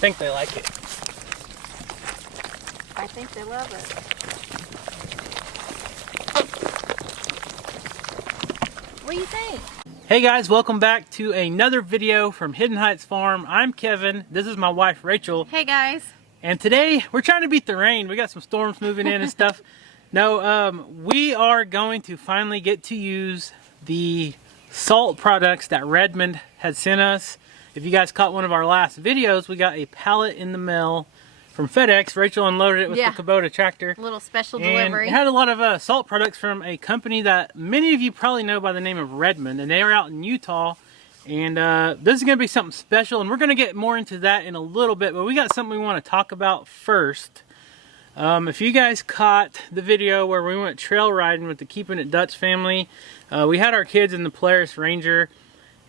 think they like it. I think they love it. What do you think? Hey guys, welcome back to another video from Hidden Heights Farm. I'm Kevin. This is my wife Rachel. Hey guys. And today we're trying to beat the rain. We got some storms moving in and stuff. No, we are going to finally get to use the salt products that Redmond had sent us. If you guys caught one of our last videos, we got a pallet in the mail from FedEx. Rachel unloaded it with the Kubota tractor. A little special and delivery. It had a lot of salt products from a company that many of you probably know by the name of Redmond, and they are out in Utah. And this is going to be something special, and we're going to get more into that in a little bit, but we got something we want to talk about first. If you guys caught the video where we went trail riding with the Keeping It Dutch family, we had our kids in the Polaris Ranger,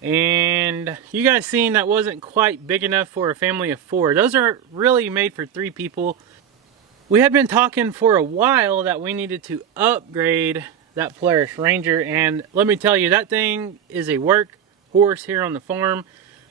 and you guys seen that wasn't quite big enough for a family of 4. Those are really made for 3 people. We had been talking for a while that we needed to upgrade that Polaris Ranger, and let me tell you, that thing is a workhorse here on the farm.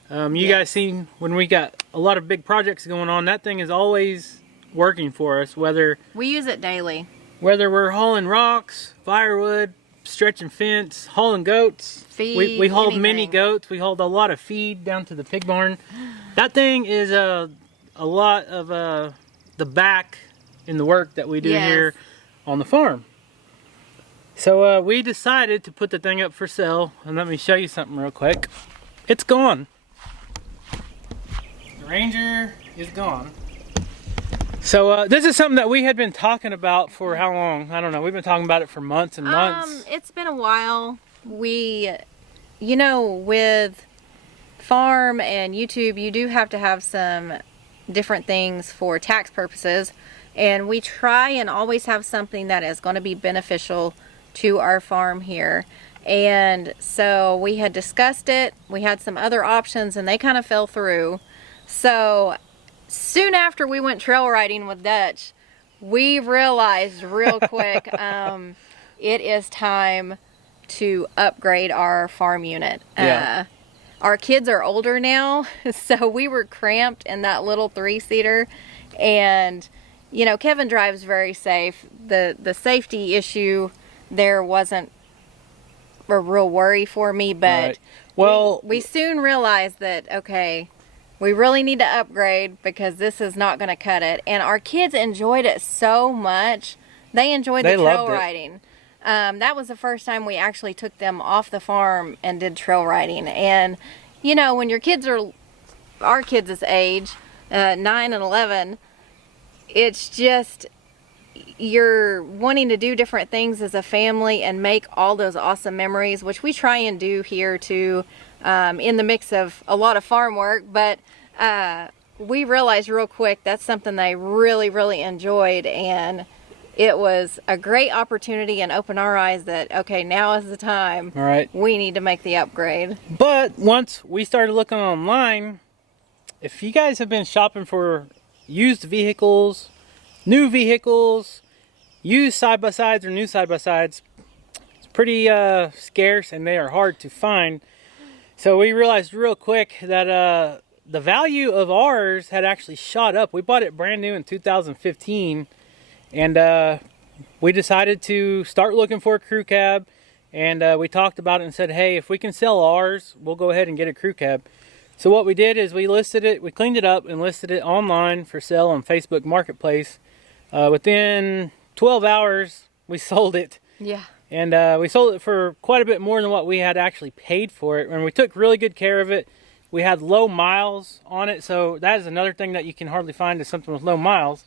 You guys seen when we got a lot of big projects going on, that thing is always working for us, whether we use it daily. Whether we're hauling rocks, firewood, stretching fence, hauling goats. Feed, we hauled many goats. We hauled a lot of feed down to the pig barn. That thing is a lot of the back in the work that we do here on the farm. So we decided to put the thing up for sale, and let me show you something real quick. It's gone. The Ranger is gone. So this is something that we had been talking about for how long? I don't know. We've been talking about it for months and months. It's been a while. We, you know, with farm and YouTube, you do have to have some different things for tax purposes. And we try and always have something that is going to be beneficial to our farm here. And so we had discussed it. We had some other options and they kind of fell through. So soon after we went trail riding with Dutch, we realized real quick it is time to upgrade our farm unit. Our kids are older now, so we were cramped in that little 3-seater, and you know, Kevin drives very safe. The safety issue there wasn't a real worry for me, but well, we soon realized that, okay, we really need to upgrade because this is not going to cut it. And our kids enjoyed it so much. They enjoyed the trail riding. That was the first time we actually took them off the farm and did trail riding. And, you know, when your kids are our kids' age, 9 and 11, it's just, you're wanting to do different things as a family and make all those awesome memories, which we try and do here too. In the mix of a lot of farm work, but we realized real quick that's something they really enjoyed, and it was a great opportunity and opened our eyes that, okay, now is the time. All right, we need to make the upgrade. But once we started looking online, if you guys have been shopping for used vehicles, new vehicles, used side-by-sides or new side-by-sides, it's pretty scarce and they are hard to find. So we realized real quick that the value of ours had actually shot up. We bought it brand new in 2015, and we decided to start looking for a crew cab, and we talked about it and said, hey, if we can sell ours, we'll go ahead and get a crew cab. So what we did is we listed it, we cleaned it up and listed it online for sale on Facebook Marketplace. Within 12 hours, we sold it. Yeah. And we sold it for quite a bit more than what we had actually paid for it. And we took really good care of it. We had low miles on it. So that is another thing that you can hardly find is something with low miles.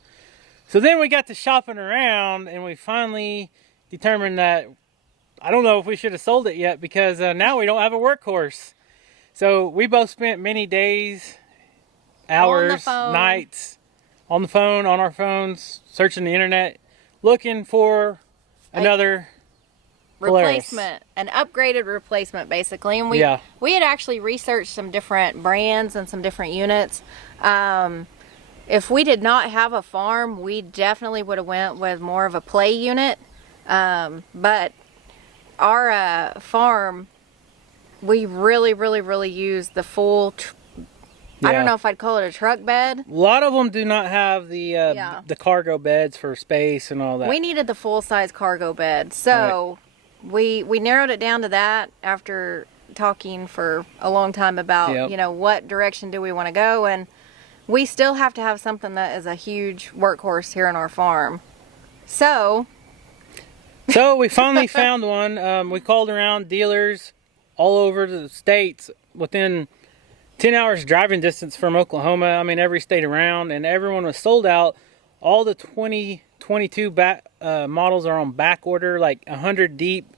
So then we got to shopping around and we finally determined that, I don't know if we should have sold it yet because now we don't have a workhorse. So we both spent many days, hours, nights on the phone, on our phones, searching the internet, looking for another replacement, an upgraded replacement basically. And we had actually researched some different brands and some different units. If we did not have a farm, we definitely would have went with more of a play unit, but our farm, we really use the full I don't know if I'd call it a truck bed. A lot of them do not have the cargo beds for space and all that. We needed the full-size cargo bed, so we narrowed it down to that after talking for a long time about you know, what direction do we want to go, and we still have to have something that is a huge workhorse here on our farm. So we finally found one. We called around dealers all over the states within 10 hours driving distance from Oklahoma. I mean, every state around, and everyone was sold out. All the 2022 models are on back order, like 100 deep.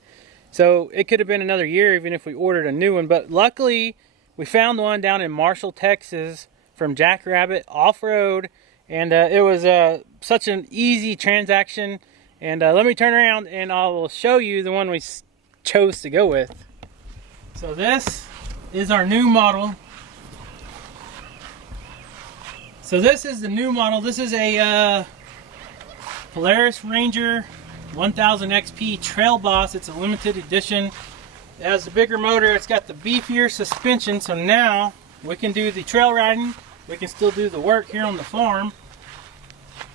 So it could have been another year even if we ordered a new one. But luckily, we found one down in Marshall, Texas from Jackrabbit Off-Road. And it was such an easy transaction. And let me turn around and I will show you the one we chose to go with. So this is our new model. So this is the new model. This is a Polaris Ranger 1000 XP Trail Boss. It's a limited edition. It has a bigger motor. It's got the beefier suspension. So now we can do the trail riding. We can still do the work here on the farm.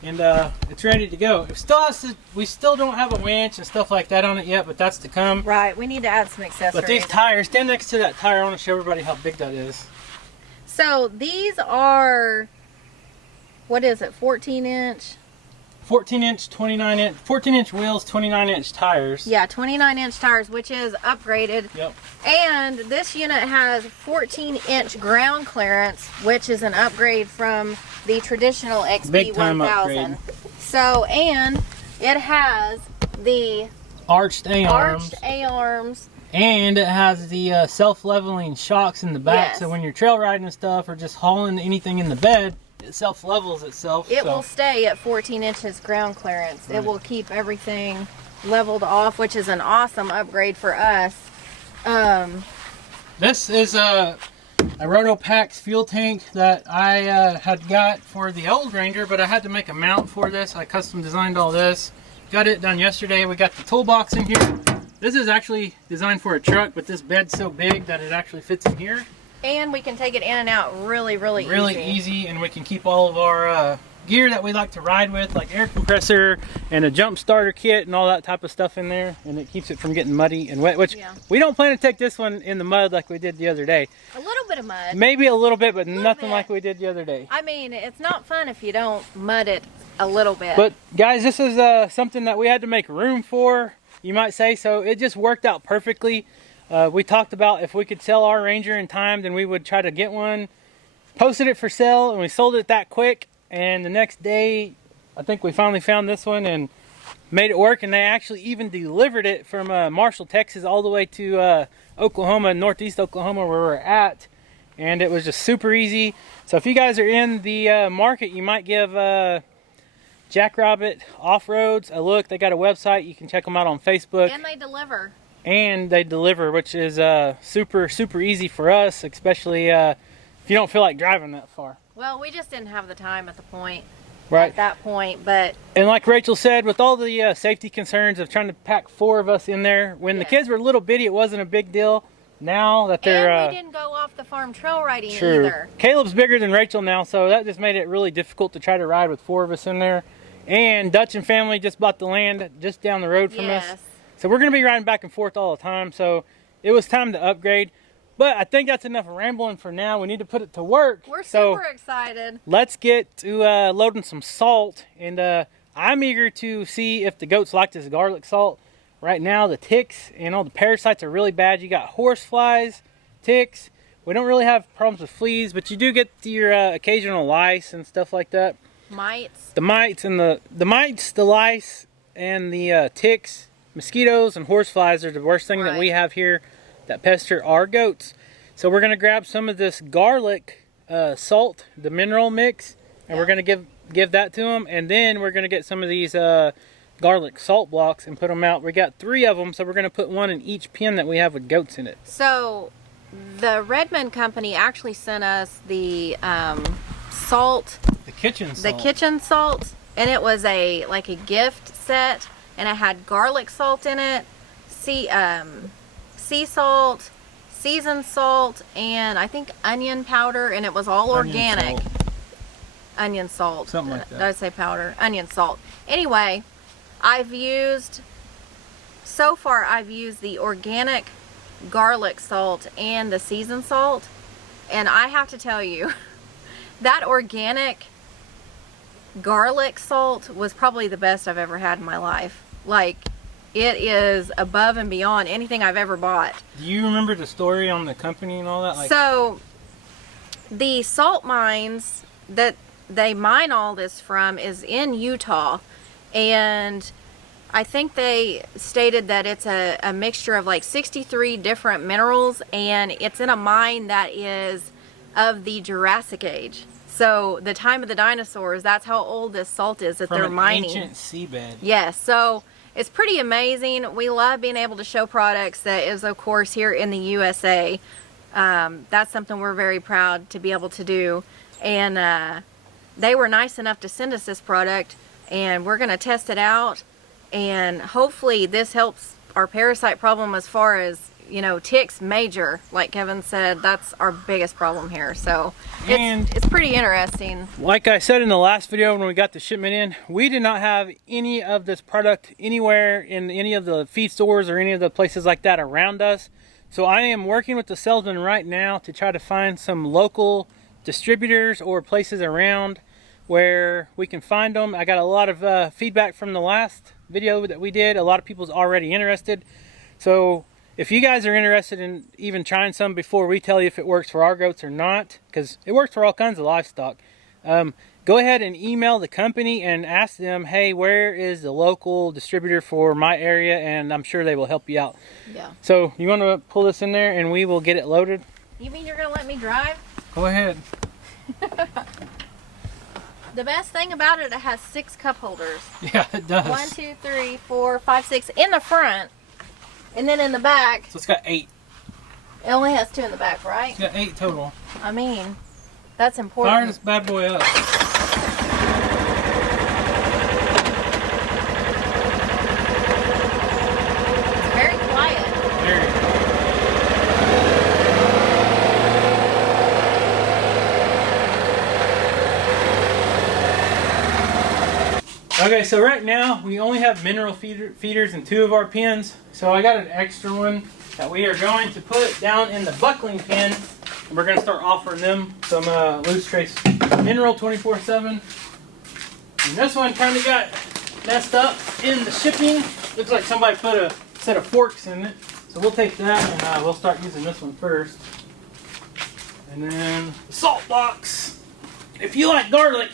And it's ready to go. It still has to, we still don't have a winch and stuff like that on it yet, but that's to come. Right, we need to add some accessories. But these tires, stand next to that tire. I want to show everybody how big that is. So these are, what is it, 14-inch? 14-inch, 29-inch, 14-inch wheels, 29-inch tires. Yeah, 29-inch tires, which is upgraded. Yep. And this unit has 14-inch ground clearance, which is an upgrade from the traditional XP big time 1000. upgrade. So, and it has the arched A-arms. Arched A-arms. And it has the self-leveling shocks in the back. Yes. So when you're trail riding and stuff or just hauling anything in the bed, it self-levels itself. It will stay at 14 inches ground clearance. Right. It will keep everything leveled off, which is an awesome upgrade for us. This is a Rotopax fuel tank that I had got for the old Ranger, but I had to make a mount for this. I custom designed all this. Got it done yesterday. We got the toolbox in here. This is actually designed for a truck, but this bed's so big that it actually fits in here. And we can take it in and out really easy. And we can keep all of our gear that we like to ride with, like air compressor and a jump starter kit and all that type of stuff in there. And it keeps it from getting muddy and wet, which we don't plan to take this one in the mud like we did the other day. A little bit of mud. Maybe a little bit, but nothing like we did the other day. I mean, it's not fun if you don't mud it a little bit. But guys, this is something that we had to make room for, you might say. So it just worked out perfectly. We talked about if we could sell our Ranger in time, then we would try to get one, posted it for sale, and we sold it that quick. And the next day, I think we finally found this one and made it work. And they actually even delivered it from Marshall, Texas, all the way to Oklahoma, northeast Oklahoma, where we're at. And it was just super easy. So if you guys are in the market, you might give Jackrabbit Off-Roads a look. They got a website. You can check them out on Facebook. And they deliver. Which is super easy for us, especially if you don't feel like driving that far. Well, we just didn't have the time at that point, but... And like Rachel said, with all the safety concerns of trying to pack 4 of us in there, when the kids were little bitty, it wasn't a big deal. Now that they're... And we didn't go off the farm trail riding either. Caleb's bigger than Rachel now, so that just made it really difficult to try to ride with 4 of us in there. And Dutch and family just bought the land just down the road from us. So we're going to be riding back and forth all the time, so it was time to upgrade. But I think that's enough rambling for now. We need to put it to work. We're super excited. Let's get to loading some salt. And I'm eager to see if the goats like this garlic salt. Right now, the ticks and all the parasites are really bad. You got horse flies, ticks. We don't really have problems with fleas, but you do get your occasional lice and stuff like that. Mites. The mites and the mites, the lice, and the ticks, mosquitoes, and horse flies are the worst thing that we have here that pester our goats. So we're going to grab some of this garlic salt, the mineral mix, and we're going to give that to them. And then we're going to get some of these garlic salt blocks and put them out. We got 3 of them, so we're going to put 1 in each pen that we have with goats in it. So the Redmond Company actually sent us the salt. The kitchen salt. The kitchen salt. And it was like a gift set. And it had garlic salt in it, sea salt, seasoned salt, and I think onion powder, and it was all organic. Onion salt. Something like that. Did I say powder? Onion salt. Anyway, so far I've used the organic garlic salt and the seasoned salt, and I have to tell you, that organic garlic salt was probably the best I've ever had in my life. Like, it is above and beyond anything I've ever bought. Do you remember the story on the company and all that? Like, so, the salt mines that they mine all this from is in Utah, and I think they stated that it's a mixture of like 63 different minerals, and it's in a mine that is of the Jurassic Age. So the time of the dinosaurs, that's how old this salt is that they're mining. From an ancient seabed. Yes, so it's pretty amazing. We love being able to show products that is, of course, here in the USA. That's something we're very proud to be able to do. And they were nice enough to send us this product, and we're going to test it out. And hopefully this helps our parasite problem as far as, you know, ticks major. Like Kevin said, that's our biggest problem here. So it's pretty interesting. Like I said in the last video when we got the shipment in, we did not have any of this product anywhere in any of the feed stores or any of the places like that around us. So I am working with the salesman right now to try to find some local distributors or places around where we can find them. I got a lot of feedback from the last video that we did. A lot of people's already interested. So if you guys are interested in even trying some before we tell you if it works for our goats or not, because it works for all kinds of livestock, go ahead and email the company and ask them, hey, where is the local distributor for my area, and I'm sure they will help you out. Yeah. So you want to pull this in there and we will get it loaded? You mean you're going to let me drive? Go ahead. The best thing about it has 6 cup holders. Yeah, it does. 1, 2, 3, 4, 5, 6 in the front, and then in the back. So it's got 8. It only has 2 in the back, right? It's got 8 total. I mean, that's important. Fire this bad boy up. It's very quiet. Very. Okay, so right now we only have mineral feeders in 2 of our pens. So I got an extra one that we are going to put down in the buckling pen. And we're going to start offering them some loose trace mineral 24/7. And this one kind of got messed up in the shipping. Looks like somebody put a set of forks in it. So we'll take that and we'll start using this one first. And then the salt box. If you like garlic,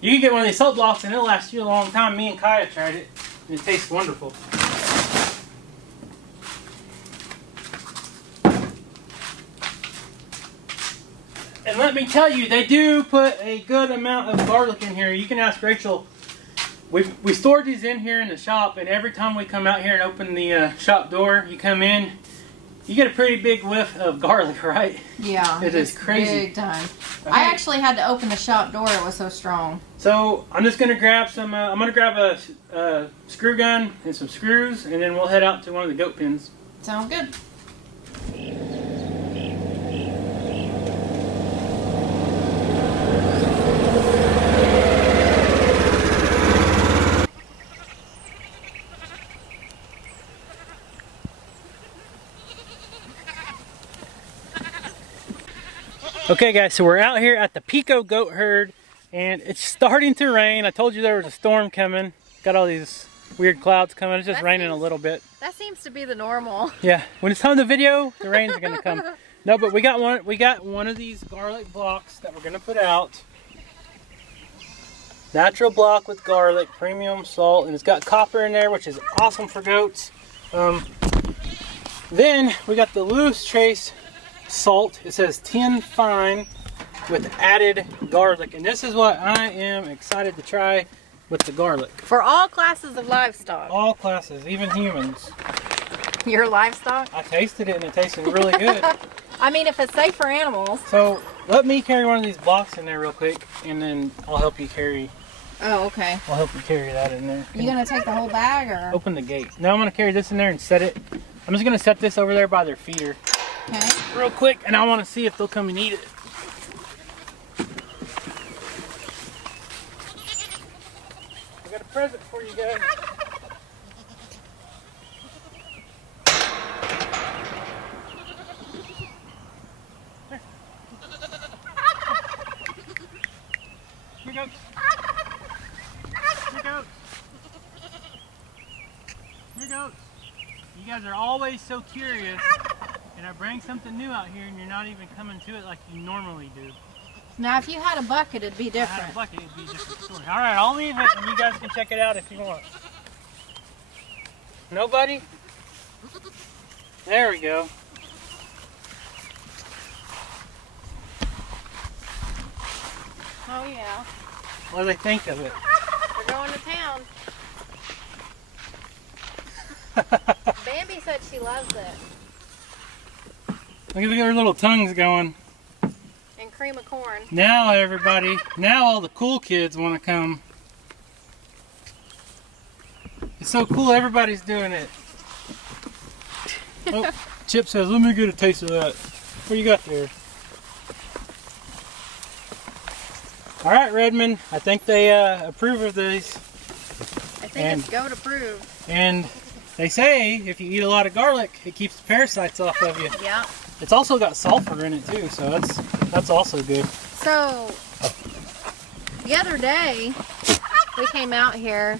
you can get one of these salt blocks and it'll last you a long time. Me and Kaya tried it and it tastes wonderful. And let me tell you, they do put a good amount of garlic in here. You can ask Rachel. We stored these in here in the shop, and every time we come out here and open the shop door, you come in, you get a pretty big whiff of garlic, right? Yeah, it is crazy. Big time. Okay. I actually had to open the shop door. It was so strong. So I'm just gonna grab some. I'm gonna grab a screw gun and some screws, and then we'll head out to one of the goat pens. Sounds good. Okay guys, so we're out here at the Pico goat herd and it's starting to rain. I told you there was a storm coming. Got all these weird clouds coming. It's just raining a little bit. That seems to be the normal. Yeah, when it's time to video, the rain's gonna come. No, but we got one of these garlic blocks that we're gonna put out. Natural block with garlic, premium salt, and it's got copper in there, which is awesome for goats. Then we got the loose trace salt. It says 10 fine with added garlic, and this is what I am excited to try with the garlic. For all classes of livestock. All classes, even humans. Your livestock? I tasted it and it tasted really good. I mean, if it's safe for animals. So let me carry one of these blocks in there real quick, and then I'll help you carry. Oh, okay. I'll help you carry that in there. You gonna take the whole bag or? Open the gate. No, I'm gonna carry this in there and set it. I'm just gonna set this over there by their feeder. Okay. real quick, and I want to see if they'll come and eat it. I got a present for you guys. Here goes. Here goes. Here goes. You guys are always so curious, and I bring something new out here, and you're not even coming to it like you normally do. Now, if you had a bucket, it'd be If I had different. a bucket, it'd be a different story. All right, I'll leave it, and you guys can check it out if you want. Nobody? There we go. Oh, yeah. What do they think of it? We're going to town. Bambi said she loves it. Look at their little tongues going. And cream of corn. Now everybody, now all the cool kids want to come. It's so cool, everybody's doing it. Oh, Chip says, let me get a taste of that. What you got there? All right, Redmond, I think they approve of these. I think it's go to prove. And they say if you eat a lot of garlic, it keeps the parasites off of you. Yeah. It's also got sulfur in it too, so that's also good. So, the other day, we came out here,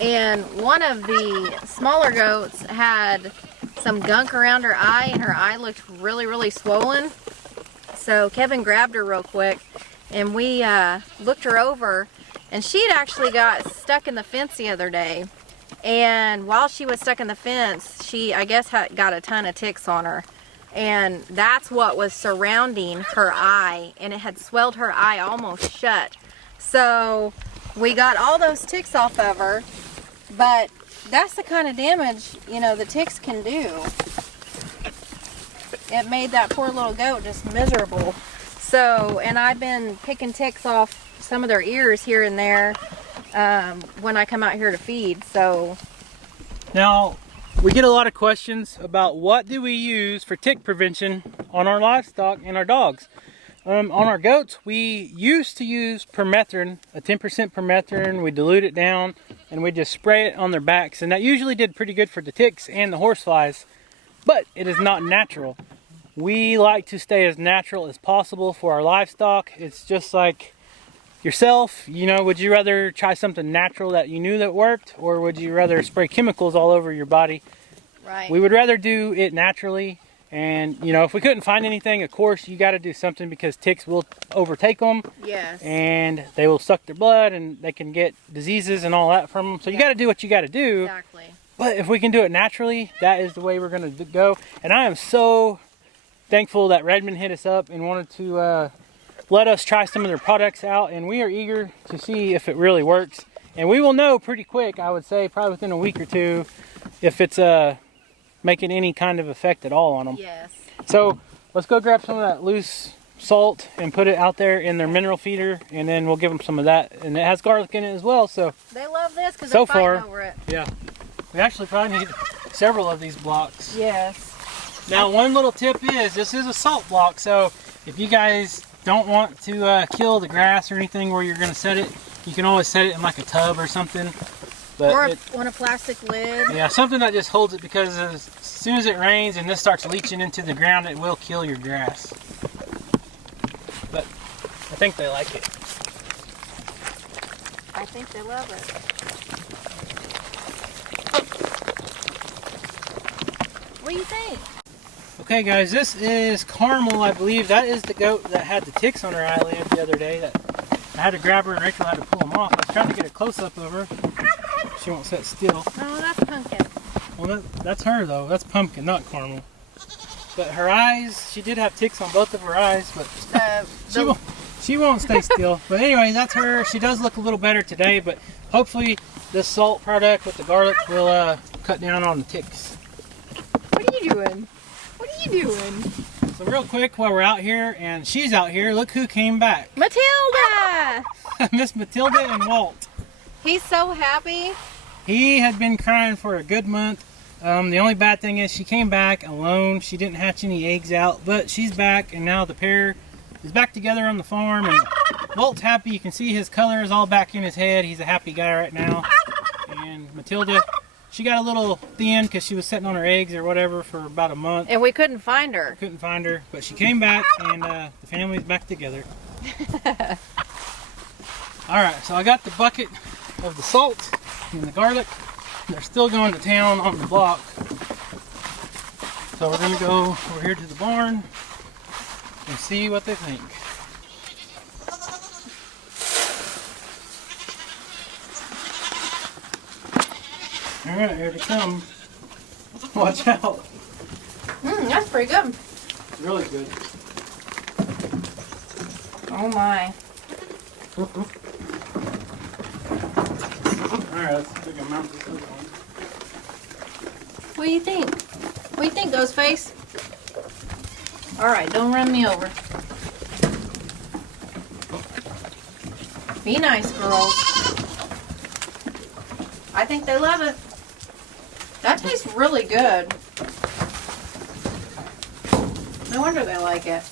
and one of the smaller goats had some gunk around her eye, and her eye looked really, really swollen. So Kevin grabbed her real quick, and we looked her over, and she had actually got stuck in the fence the other day. And while she was stuck in the fence, she, I guess, got a ton of ticks on her. And that's what was surrounding her eye, and it had swelled her eye almost shut. So we got all those ticks off of her, but that's the kind of damage, you know, the ticks can do. It made that poor little goat just miserable. So, and I've been picking ticks off some of their ears here and there when I come out here to feed. So Now, we get a lot of questions about what do we use for tick prevention on our livestock and our dogs. On our goats, we used to use permethrin, a 10% permethrin. We dilute it down and we just spray it on their backs, and that usually did pretty good for the ticks and the horseflies, but it is not natural. We like to stay as natural as possible for our livestock. It's just like yourself, you know, would you rather try something natural that you knew that worked, or would you rather spray chemicals all over your body? right. We would rather do it naturally, and you know, if we couldn't find anything, of course you got to do something, because ticks will overtake them. Yes. And they will suck their blood, and they can get diseases and all that from them. So you got to do what you got to do. Exactly. But if we can do it naturally, that is the way we're going to go. And I am so thankful that Redmond hit us up and wanted to let us try some of their products out, and we are eager to see if it really works. And we will know pretty quick, I would say, probably within a week or two, if it's making any kind of effect at all on them. Yes. So let's go grab some of that loose salt and put it out there in their mineral feeder, and then we'll give them some of that. And it has garlic in it as well, so They love this because So they're fighting far- over it. yeah. We actually probably need several of these blocks. Yes. Now, one little tip is, this is a salt block, so if you guys don't want to kill the grass or anything where you're going to set it, you can always set it in like a tub or something. But Or on a plastic lid. yeah, something that just holds it, because as soon as it rains and this starts leaching into the ground, it will kill your grass. But I think they like it. I think they love it. What do you think? Okay guys, this is Carmel, I believe. That is the goat that had the ticks on her eyelid the other day. That I had to grab her and Rachel had to pull them off. I was trying to get a close-up of her. She won't sit still. Oh, that's Pumpkin. Well, that's her though. That's Pumpkin, not Carmel. But her eyes, she did have ticks on both of her eyes, but she won't stay still. But anyway, that's her. She does look a little better today, but hopefully this salt product with the garlic will cut down on the ticks. What are you doing? What are you doing? So real quick, while we're out here and she's out here, look who came back. Matilda! Miss Matilda and Walt. He's so happy. He had been crying for a good month. The only bad thing is she came back alone. She didn't hatch any eggs out, but she's back, and now the pair is back together on the farm, and Walt's happy. You can see his color is all back in his head. He's a happy guy right now. And Matilda, she got a little thin because she was sitting on her eggs or whatever for about a month. And we couldn't find her. Couldn't find her, but she came back, and the family's back together. Alright, so I got the bucket of the salt and the garlic. They're still going to town on the block. So we're going to go over here to the barn and see what they think. Alright, here they come. Watch out. That's pretty good. Really good. Oh my. Alright, let's take a mount this other one. What do you think? What do you think, Ghostface? Alright, don't run me over. Be nice, girls. I think they love it. That tastes really good. No wonder they like it.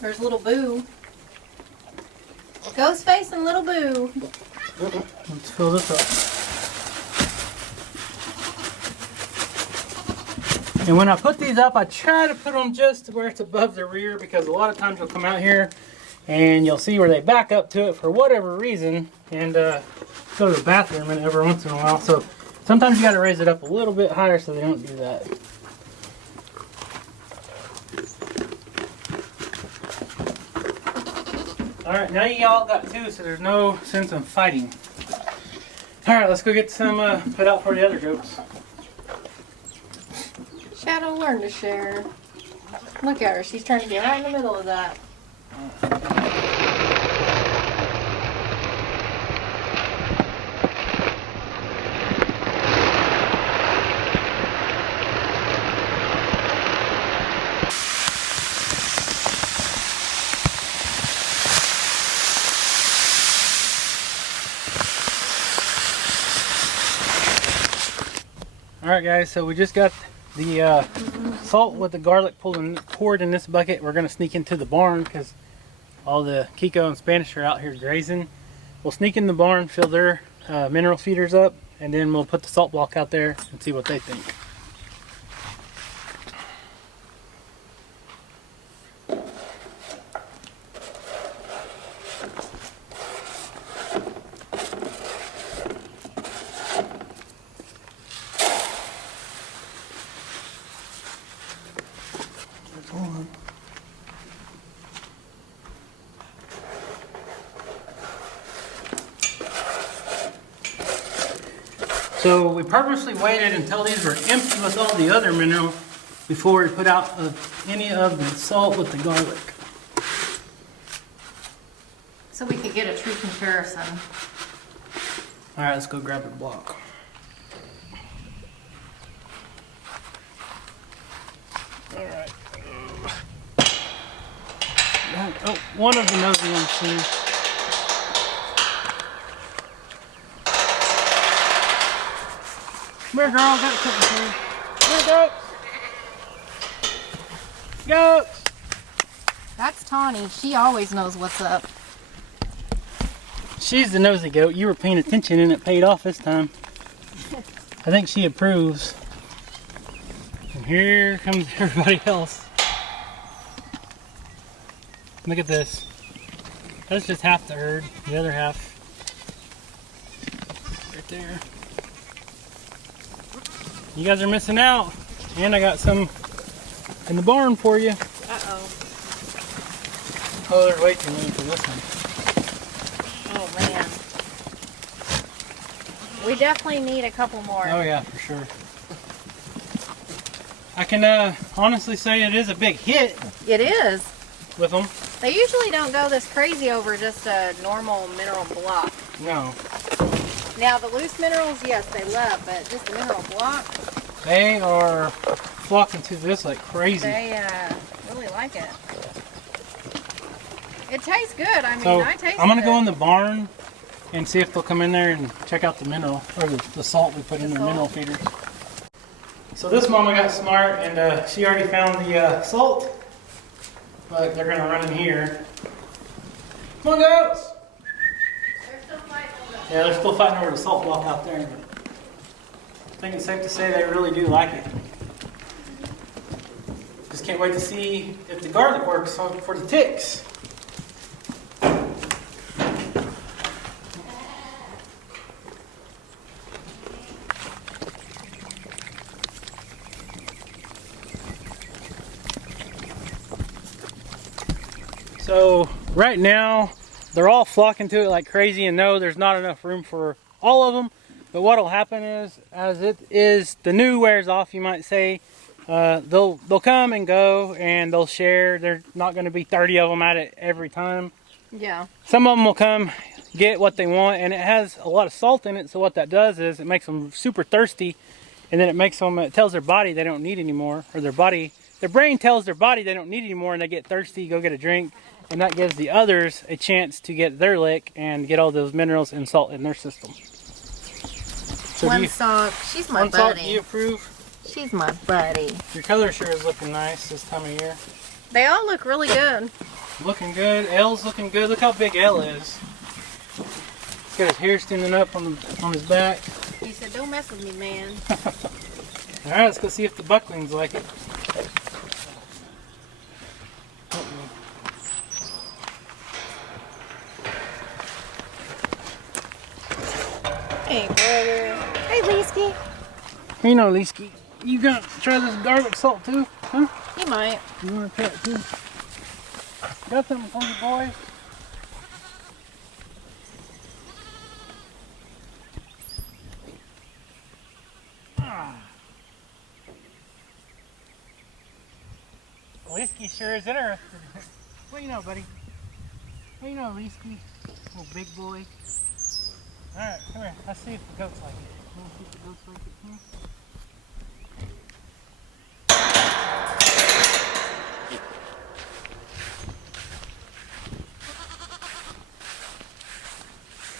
There's little Boo. Ghostface and little Boo. Let's fill this up. And when I put these up, I try to put them just to where it's above the rear, because a lot of times you'll come out here and you'll see where they back up to it for whatever reason and go to the bathroom and every once in a while. So sometimes you got to raise it up a little bit higher so they don't do that. Alright, now y'all got two, so there's no sense of fighting. Alright, let's go get some put out for the other goats. Shadow, learn to share. Look at her. She's trying to get right in the middle of that. Alright guys, so we just got the salt with the garlic poured in this bucket. We're going to sneak into the barn because all the Kiko and Spanish are out here grazing. We'll sneak in the barn, fill their mineral feeders up, and then we'll put the salt block out there and see what they think. So we purposely waited until these were empty with all the other mineral before we put out any of the salt with the garlic. So we could get a true comparison. Alright, let's go grab the block. Alright. Oh, one of the nosy ones too. Come here, girl. I got something for you. Come here, goats. Goats. That's Tawny. She always knows what's up. She's the nosy goat. You were paying attention and it paid off this time. I think she approves. And here comes everybody else. Look at this. That's just half the herd. The other half right there. You guys are missing out. And I got some in the barn for you. Uh-oh. Oh, there's way too many for this one. Oh, man. We definitely need a couple more. Oh yeah, for sure. I can honestly say it is a big hit It is. with them. They usually don't go this crazy over just a normal mineral block. No. Now, the loose minerals, yes, they love, but just the mineral block, They are flocking to this like crazy. they really like it. It tastes good. I mean, So I taste I'm gonna it. go in the barn and see if they'll come in there and check out the mineral, or the salt we put in the mineral feeders. So this mama got smart, and she already found the salt, but they're gonna run in here. Come on, goats! They're still fighting over that. Yeah, they're still fighting over the salt block out there, but I think it's safe to say they really do like it. Just can't wait to see if the garlic works for the ticks. So right now they're all flocking to it like crazy, and no, there's not enough room for all of them. But what'll happen is, as it is the new wears off, you might say, they'll come and go, and they'll share. There's not going to be 30 of them at it every time. Yeah. Some of them will come get what they want, and it has a lot of salt in it. So what that does is it makes them super thirsty, and then it tells their body they don't need anymore, or their brain tells their body they don't need anymore, and they get thirsty, go get a drink, and that gives the others a chance to get their lick and get all those minerals and salt in their system. So One sock. She's my one salt, buddy. do you approve? She's my buddy. Your color sure is looking nice this time of year. They all look really good. Looking good. L's looking good. Look how big L is. He's got his hair standing up on his back. He said, "Don't mess with me, man." All right, let's go see if the bucklings like it. Hey, brother. Hey, Leesky. You know, Leesky, you gonna try this garlic salt too? Huh? You might. You wanna try it too? Got something for you, boys? Leesky sure is interested. What do you know, buddy? What do you know, Leesky? Little big boy. Alright, come here. Let's see if the goats like it. Let's see if the goats like it.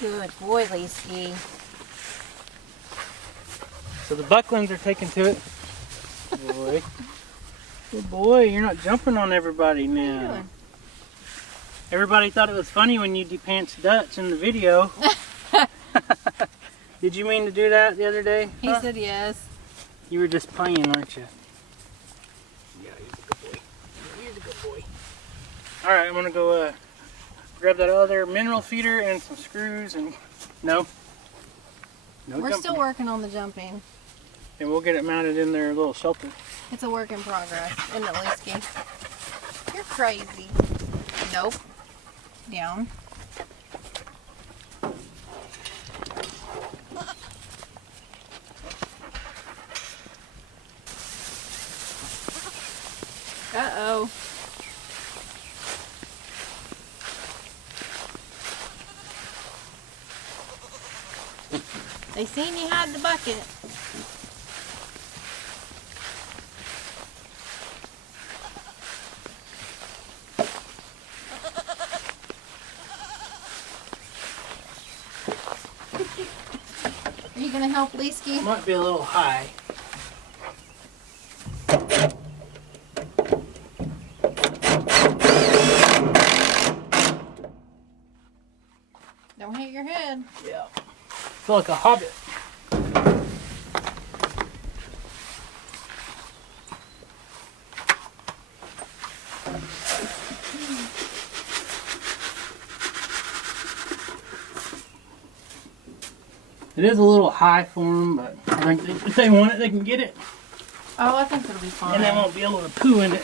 Good boy, Leesky. So the bucklings are taking to it. Good boy. Good boy, you're not jumping on everybody What are you now. doing? Everybody thought it was funny when you de-pants Dutch in the video. Did you mean to do that the other day? He said yes. You were just playing, aren't you? Yeah, he's a good boy. He's a good boy. Alright, I'm gonna go grab that other mineral feeder and some screws and... No. No We're jumping. still working on the jumping. And we'll get it mounted in their little shelter. It's a work in progress, isn't it, Leesky? You're crazy. Nope. Down. Uh-oh. They seen you hide the bucket. Are you gonna help Leesky? Might be a little high. Don't hit your head. Yeah. Feel like a hobbit. It is a little high for them, but I think if they want it, they can get it. Oh, I think it'll be fine. And they won't be able to poo in it.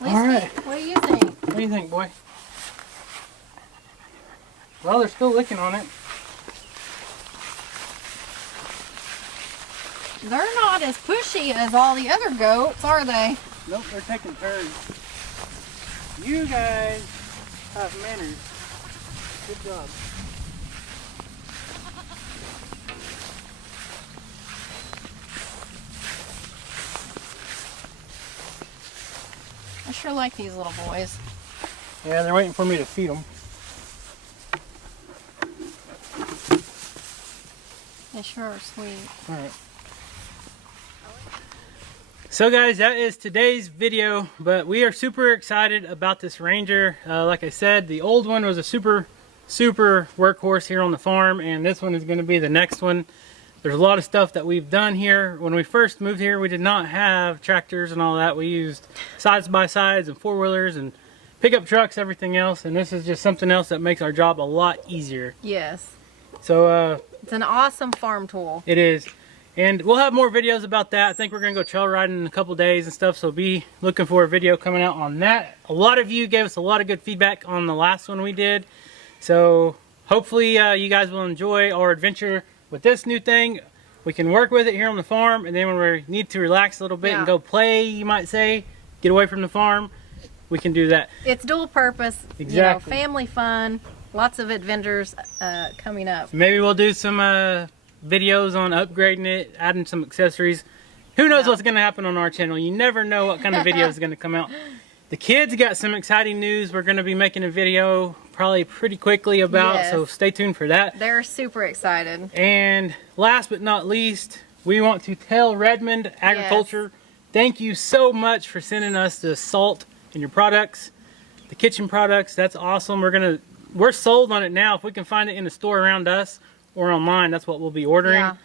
Leesky, All right. what do you think? What do you think, boy? Well, they're still licking on it. They're not as pushy as all the other goats, are they? Nope, they're taking turns. You guys have manners. Good job. I sure like these little boys. Yeah, they're waiting for me to feed them. They sure are sweet. All right. So guys, that is today's video, but we are super excited about this Ranger. Like I said, the old one was a super workhorse here on the farm, and this one is going to be the next one. There's a lot of stuff that we've done here. When we first moved here, we did not have tractors and all that. We used sides-by-sides and four-wheelers and pickup trucks, everything else, and this is just something else that makes our job a lot easier. Yes. So it's an awesome farm tool. It is. And we'll have more videos about that. I think we're going to go trail riding in a couple days and stuff, so be looking for a video coming out on that. A lot of you gave us a lot of good feedback on the last one we did. So hopefully you guys will enjoy our adventure with this new thing. We can work with it here on the farm, and then when we need to relax a little bit and go play, you might say, get away from the farm, we can do that. It's dual purpose. Exactly. You know, family fun, lots of adventures coming up. Maybe we'll do some videos on upgrading it, adding some accessories. Who knows what's going to happen on our channel? You never know what kind of video is going to come out. The kids got some exciting news we're going to be making a video probably pretty quickly about, so stay tuned for that. They're super excited. And last but not least, we want to tell Redmond Agriculture, thank you so much for sending us the salt and your products, the kitchen products. That's awesome. We're sold on it now. If we can find it in the store around us or online, that's what we'll be ordering. Yeah.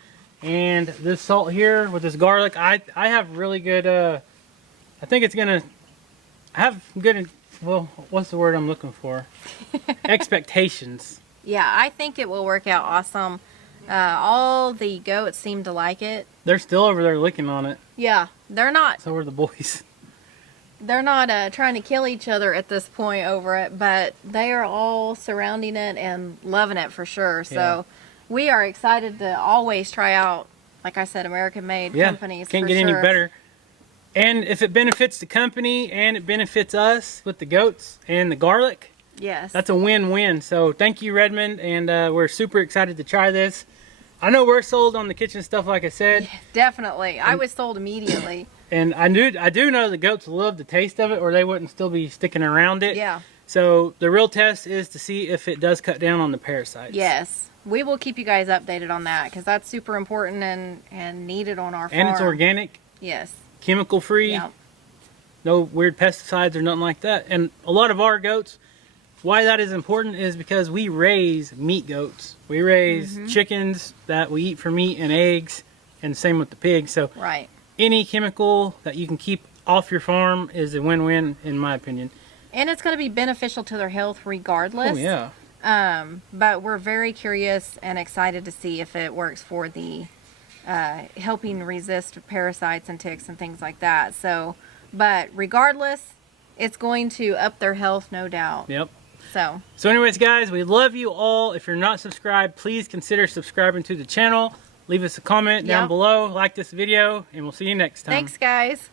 And this salt here with this garlic, I have really good, I think it's gonna have good, well, what's the word I'm looking for? Expectations. Yeah, I think it will work out awesome. All the goats seem to like it. They're still over there licking on it. Yeah, they're not. So are the boys. They're not trying to kill each other at this point over it, but they are all surrounding it and loving it for sure. So we are excited to always try out, like I said, American-made companies. Can't get any better. And if it benefits the company and it benefits us with the goats and the garlic, that's a win-win. So thank you, Redmond, and we're super excited to try this. I know we're sold on the kitchen stuff, like I said. Yeah, definitely. I was sold immediately. And I do know the goats love the taste of it, or they wouldn't still be sticking around it. Yeah. So the real test is to see if it does cut down on the parasites. Yes. We will keep you guys updated on that, because that's super important and needed on our farm. And it's organic. Yes. Chemical free. Yeah. No weird pesticides or nothing like that. And a lot of our goats, why that is important is because we raise meat goats. We raise chickens that we eat for meat and eggs, and same with the pigs. So any chemical that you can keep off your farm is a win-win, in my opinion. And it's going to be beneficial to their health regardless. Oh, yeah. But we're very curious and excited to see if it works for the helping resist parasites and ticks and things like that. So, but regardless, it's going to up their health, no doubt. Yep. So anyways, guys, we love you all. If you're not subscribed, please consider subscribing to the channel. Leave us a comment down below, like this video, and we'll see you next time. Thanks, guys.